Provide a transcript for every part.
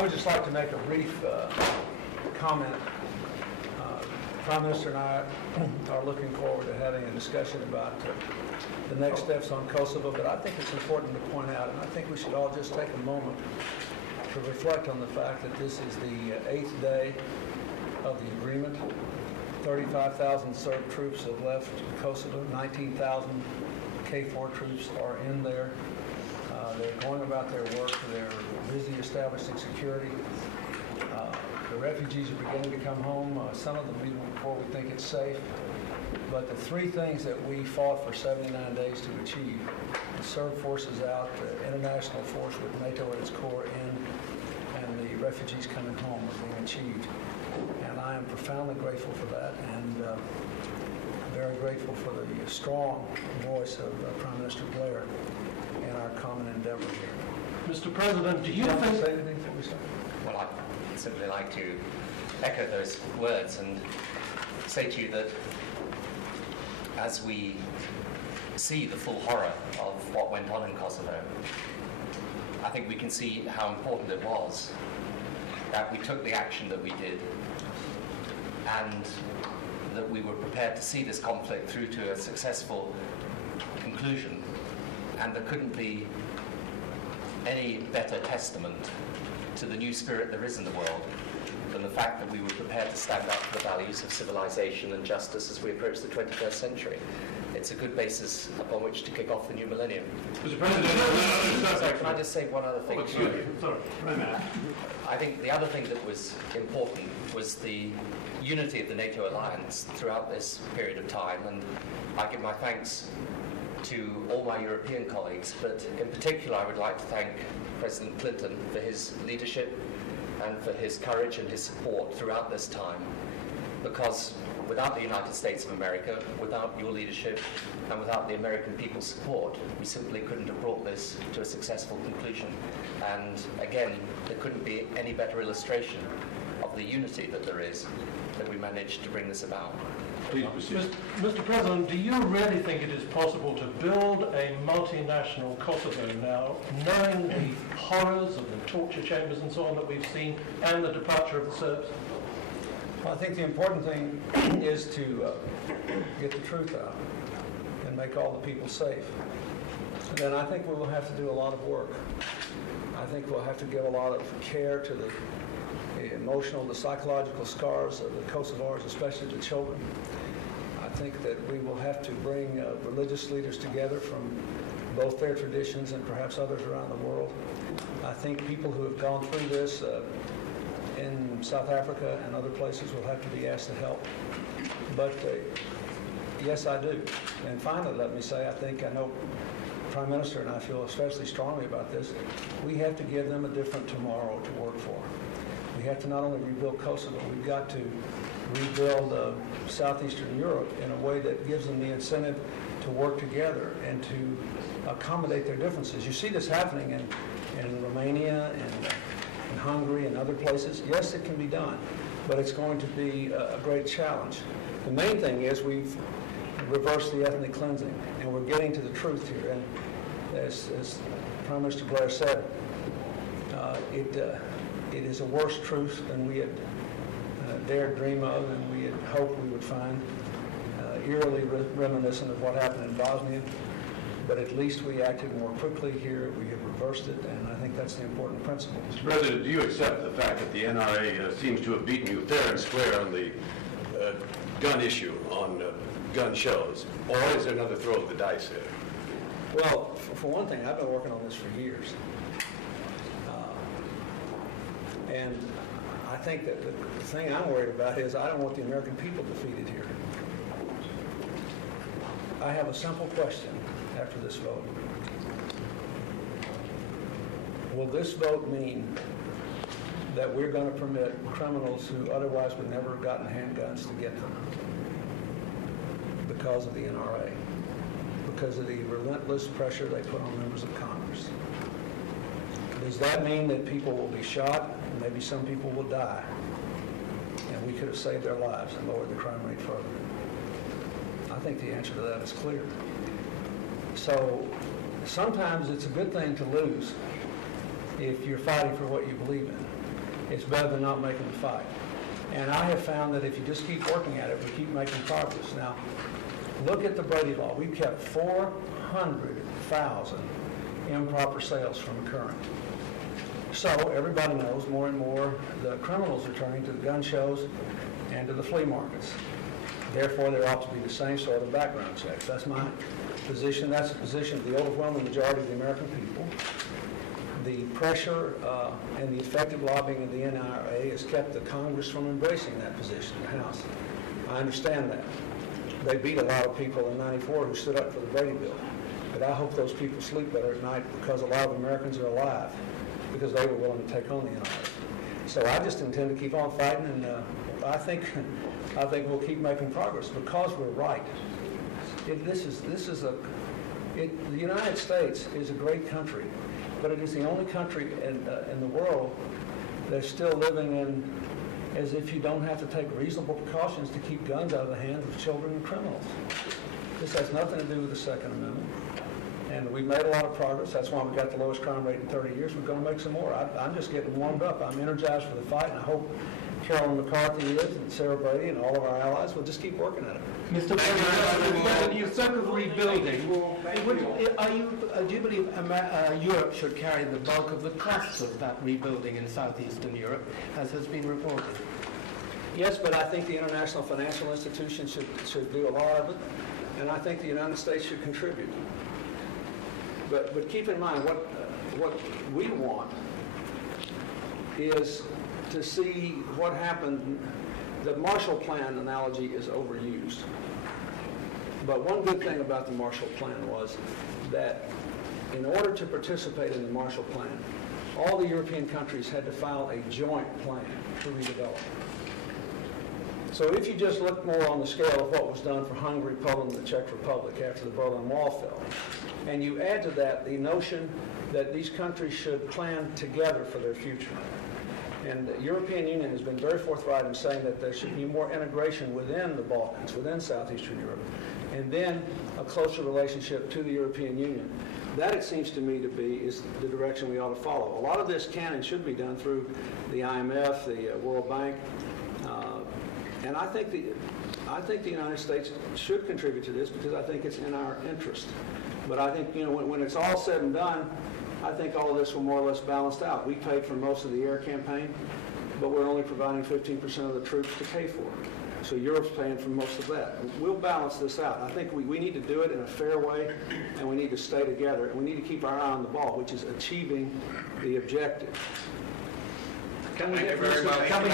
I would just like to make a brief comment. Prime Minister and I are looking forward to having a discussion about the next steps on Kosovo, but I think it's important to point out, and I think we should all just take a moment to reflect on the fact that this is the 8th day of the agreement. 35,000 Serb troops have left Kosovo. 19,000 KFOR troops are in there. They're going about their work. They're busy establishing security. The refugees are beginning to come home. Some of them even before we think it's safe. But the three things that we fought for 79 days to achieve, the Serb forces out, the international force with NATO at its core in, and the refugees coming home are being achieved. And I am profoundly grateful for that, and very grateful for the strong voice of Prime Minister Blair in our common endeavor here. Mr. President, do you Want to think... say anything before we start? Well, I'd simply like to echo those words and say to you that as we see the full horror of what went on in Kosovo, I think we can see how important it was that we took the action that we did and that we were prepared to see this conflict through to a successful conclusion. And there couldn't be any better testament to the new spirit there is in the world than the fact that we were prepared to stand up for the values of civilization and justice as we approach the 21st century. It's a good basis upon which to kick off the new millennium. Mr. President, Sorry, can I just say one other thing? Oh, excuse me. Sorry. Right now. I think the other thing that was important was the unity of the NATO alliance throughout this period of time, and I give my thanks to all my European colleagues, but in particular I would like to thank President Clinton for his leadership and for his courage and his support throughout this time, because without the United States of America, without your leadership, and without the American people's support, we simply couldn't have brought this to a successful conclusion. And again, there couldn't be any better illustration of the unity that there is that we managed to bring this about. Please proceed. Mr. President, do you really think it is possible to build a multinational Kosovo now, knowing the horrors of the torture chambers and so on that we've seen, and the departure of the Serbs? Well, I think the important thing is to get the truth out and make all the people safe. And then I think we will have to do a lot of work. I think we'll have to give a lot of care to the emotional, the psychological scars of the Kosovars, especially the children. I think that we will have to bring religious leaders together from both their traditions and perhaps others around the world. I think people who have gone through this in South Africa and other places will have to be asked to help. But yes, I do. And finally, let me say, I know Prime Minister and I feel especially strongly about this. We have to give them a different tomorrow to work for. We have to not only rebuild Kosovo, we've got to rebuild southeastern Europe in a way that gives them the incentive to work together and to accommodate their differences. You see this happening in Romania and in Hungary and other places. Yes, it can be done, but it's going to be a great challenge. The main thing is we've reversed the ethnic cleansing, and we're getting to the truth here. And as Prime Minister Blair said, it is a worse truth than we had dared dream of, and we had hoped we would find, eerily reminiscent of what happened in Bosnia. But at least we acted more quickly here. We have reversed it, and I think that's the important principle. Mr. President, do you accept the fact that the NRA seems to have beaten you fair and square on the gun issue, on gun shows? Or is there another throw of the dice there? Well, for one thing, I've been working on this for years. And I think that the thing I'm worried about is I don't want the American people defeated here. I have a simple question after this vote. Will this vote mean that we're going to permit criminals who otherwise would never have gotten handguns to get them because of the NRA, because of the relentless pressure they put on members of Congress? Does that mean that people will be shot and maybe some people will die and we could have saved their lives and lowered the crime rate further? I think the answer to that is clear. So sometimes it's a good thing to lose if you're fighting for what you believe in. It's better than not making the fight. And I have found that if you just keep working at it, we keep making progress. Now, look at the Brady Law. We've kept 400,000 improper sales from occurring. So everybody knows more and more the criminals are turning to the gun shows and to the flea markets. Therefore, there ought to be the same sort of background checks. That's my position. That's the position of the overwhelming majority of the American people. The pressure and the effective lobbying of the NRA has kept the Congress from embracing that position in the House. I understand that. They beat a lot of people in '94 who stood up for the Brady Bill. But I hope those people sleep better at night because a lot of Americans are alive because they were willing to take on the NRA. So I just intend to keep on fighting, and I think we'll keep making progress because we're right. The United States is a great country, but it is the only country in the world that's still living in as if you don't have to take reasonable precautions to keep guns out of the hands of children and criminals. This has nothing to do with the Second Amendment. And we've made a lot of progress. That's why we got the lowest crime rate in 30 years. We're going to make some more. I'm just getting warmed up. I'm energized for the fight, and I hope Carolyn McCarthy is, and Sarah Brady, and all of our allies will just keep working at it. Mr. President, you spoke of rebuilding. Do you believe Europe should carry the bulk of the costs of that rebuilding in southeastern Europe, as has been reported? Yes, but I think the international financial institutions should do a lot of it, and I think the United States should contribute. But keep in mind, what we want is to see what happened. The Marshall Plan analogy is overused. But one good thing about the Marshall Plan was that in order to participate in the Marshall Plan, all the European countries had to file a joint plan to redevelop. So if you just look more on the scale of what was done for Hungary, Poland, and the Czech Republic after the Berlin Wall fell, and you add to that the notion that these countries should plan together for their future. And the European Union has been very forthright in saying that there should be more integration within the Balkans, within Southeastern Europe, and then a closer relationship to the European Union. That, it seems to me to be, is the direction we ought to follow. A lot of this can and should be done through the IMF, the World Bank, and I think the United States should contribute to this because I think it's in our interest. But I think, when it's all said and done, I think all of this will more or less balance out. We paid for most of the air campaign, but we're only providing 15% of the troops to pay for it. So Europe's paying for most of that. We'll balance this out. I think we need to do it in a fair way, and we need to stay together, and we need to keep our eye on the ball, which is achieving the objective. Can we get very much. Can we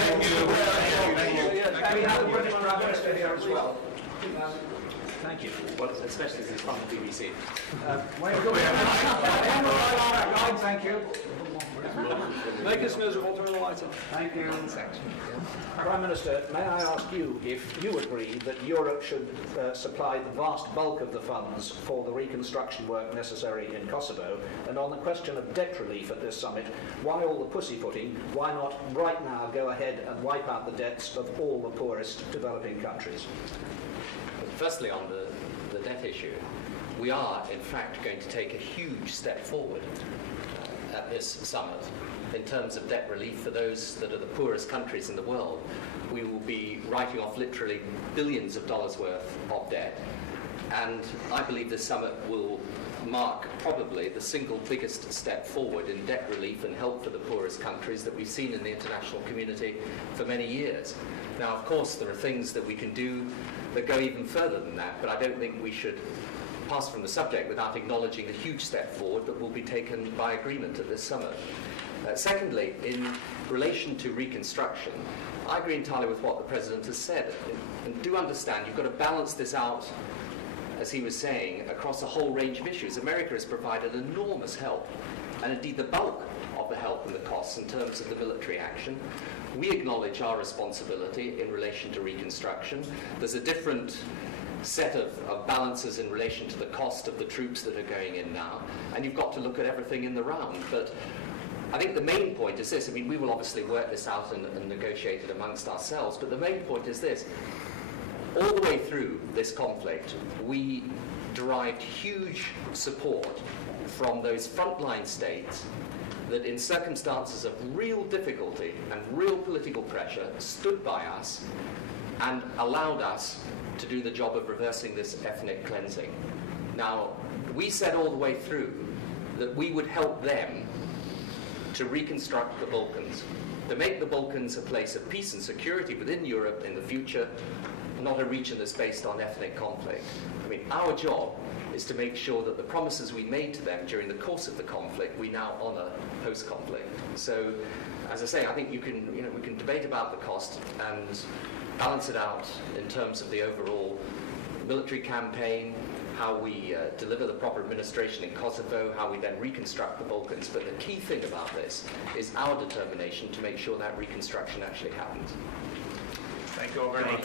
have the British Prime Minister here as well? Thank you. Well, especially since it's on the BBC. Thank you. Make us miserable, turn the lights on. Thank you. Prime Minister, may I ask you if you agree that Europe should supply the vast bulk of the funds for the reconstruction work necessary in Kosovo? And on the question of debt relief at this summit, why all the pussyfooting? Why not right now go ahead and wipe out the debts of all the poorest developing countries? Firstly, on the debt issue, we are, in fact, going to take a huge step forward at this summit in terms of debt relief for those that are the poorest countries in the world. We will be writing off literally billions of dollars worth of debt, and I believe this summit will mark probably the single biggest step forward in debt relief and help for the poorest countries that we've seen in the international community for many years. Now, of course, there are things that we can do that go even further than that, but I don't think we should pass from the subject without acknowledging the huge step forward that will be taken by agreement at this summit. Secondly, in relation to reconstruction, I agree entirely with what the President has said. And do understand, you've got to balance this out, as he was saying, across a whole range of issues. America has provided enormous help, and indeed the bulk of the help and the costs in terms of the military action. We acknowledge our responsibility in relation to reconstruction. There's a different set of balances in relation to the cost of the troops that are going in now, and you've got to look at everything in the round. But I think the main point is this. I mean, we will obviously work this out and negotiate it amongst ourselves, but the main point is this. All the way through this conflict, we derived huge support from those frontline states that in circumstances of real difficulty and real political pressure stood by us and allowed us to do the job of reversing this ethnic cleansing. Now, we said all the way through that we would help them to reconstruct the Balkans, to make the Balkans a place of peace and security within Europe in the future, not a region that's based on ethnic conflict. I mean, our job is to make sure that the promises we made to them during the course of the conflict, we now honour post-conflict. So, as I say, I think we can debate about the cost and balance it out in terms of the overall military campaign, how we deliver the proper administration in Kosovo, how we then reconstruct the Balkans. But the key thing about this is our determination to make sure that reconstruction actually happens. Thank you all very much.